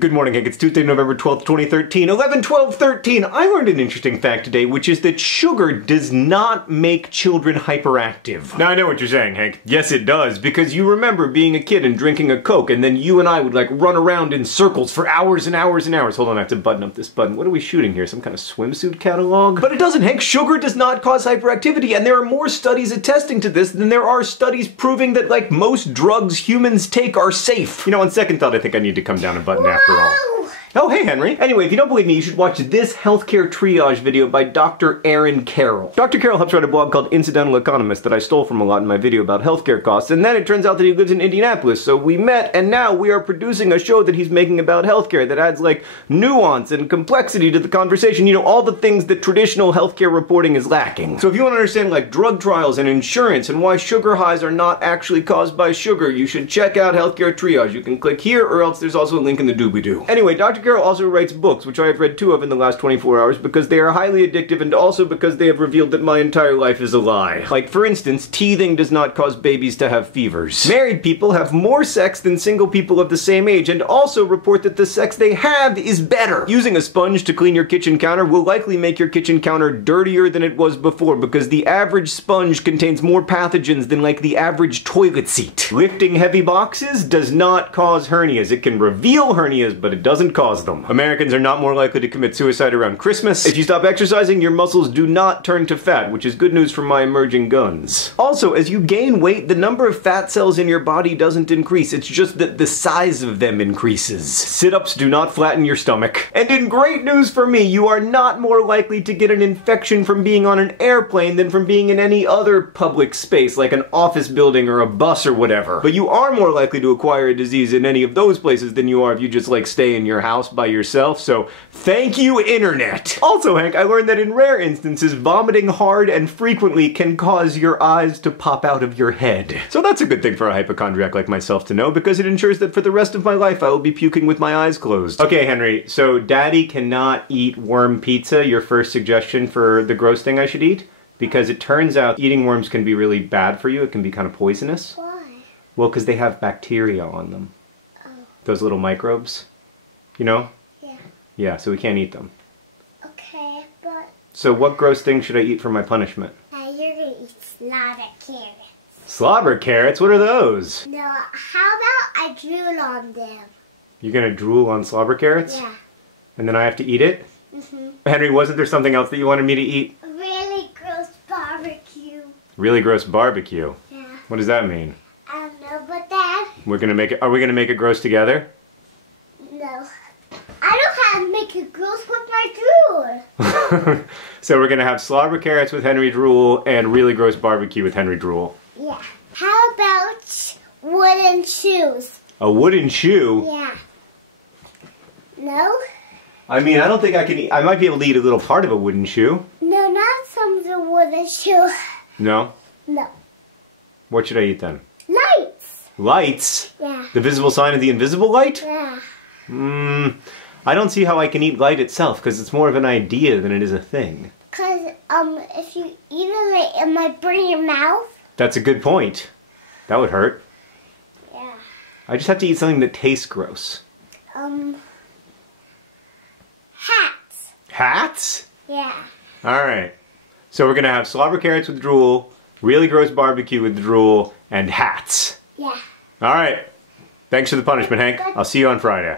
Good morning, Hank. It's Tuesday, November 12th, 2013. 11/12/13. I learned an interesting fact today, which is that sugar does not make children hyperactive. Now, I know what you're saying, Hank. Yes, it does, because you remember being a kid and drinking a Coke, and then you and I would, like, run around in circles for hours and hours and hours. Hold on, I have to button up this button. What are we shooting here? Some kind of swimsuit catalog? But it doesn't, Hank. Sugar does not cause hyperactivity, and there are more studies attesting to this than there are studies proving that, like, most drugs humans take are safe. You know, on second thought, I think I need to come down and button after all. Oh, hey, Henry. Anyway, if you don't believe me, you should watch this healthcare triage video by Dr. Carroll. Dr. Carroll helps write a blog called Incidental Economist that I stole from a lot in my video about healthcare costs, and then it turns out that he lives in Indianapolis, so we met, and now we are producing a show that he's making about healthcare that adds, like, nuance and complexity to the conversation. You know, all the things that traditional healthcare reporting is lacking. So if you want to understand, like, drug trials and insurance and why sugar highs are not actually caused by sugar, you should check out Healthcare Triage. You can click here, or else there's also a link in the doobly-doo. Anyway, Dr. Carroll also writes books, which I have read 2 of in the last 24 hours, because they are highly addictive and also because they have revealed that my entire life is a lie. Like, for instance, teething does not cause babies to have fevers. Married people have more sex than single people of the same age, and also report that the sex they have is better. Using a sponge to clean your kitchen counter will likely make your kitchen counter dirtier than it was before, because the average sponge contains more pathogens than, like, the average toilet seat. Lifting heavy boxes does not cause hernias. It can reveal hernias, but it doesn't cause them. Americans are not more likely to commit suicide around Christmas. If you stop exercising, your muscles do not turn to fat, which is good news for my emerging guns. Also, as you gain weight, the number of fat cells in your body doesn't increase. It's just that the size of them increases. Sit-ups do not flatten your stomach. And in great news for me, you are not more likely to get an infection from being on an airplane than from being in any other public space, like an office building or a bus or whatever. But you are more likely to acquire a disease in any of those places than you are if you just, like, stay in your house by yourself, so thank you, Internet! Also, Hank, I learned that in rare instances, vomiting hard and frequently can cause your eyes to pop out of your head. So that's a good thing for a hypochondriac like myself to know, because it ensures that for the rest of my life I will be puking with my eyes closed. Okay, Henry, so Daddy cannot eat worm pizza, your first suggestion for the gross thing I should eat? Because it turns out eating worms can be really bad for you, it can be kind of poisonous. Why? Well, because they have bacteria on them. Oh. Those little microbes. You know? Yeah. Yeah, so we can't eat them. Okay, but... So what gross thing should I eat for my punishment? you're gonna eat slaughter carrots. Slobber carrots? What are those? No, how about I drool on them? You're gonna drool on slobber carrots? Yeah. And then I have to eat it? Mm-hmm. Henry, wasn't there something else that you wanted me to eat? Really gross barbecue. Really gross barbecue? Yeah. What does that mean? I don't know, but Dad... We're gonna make it, are we gonna make it gross together? No. I don't have to make it gross with my drool. So we're gonna have slobber carrots with Henry drool and really gross barbecue with Henry drool. Yeah. How about wooden shoes? A wooden shoe? Yeah. No? I mean, I don't think I can eat, I might be able to eat a little part of a wooden shoe. No, not some of the wooden shoe. No? No. What should I eat then? Lights. Lights? Yeah. The visible sign of the invisible light? Yeah. I don't see how I can eat light itself, because it's more of an idea than it is a thing. Because, if you eat it, it might burn your mouth. That's a good point. That would hurt. Yeah. I just have to eat something that tastes gross. Hats. Hats? Yeah. Alright. So we're gonna have slobber carrots with drool, really gross barbecue with drool, and hats. Yeah. Alright. Thanks for the punishment, Hank. I'll see you on Friday.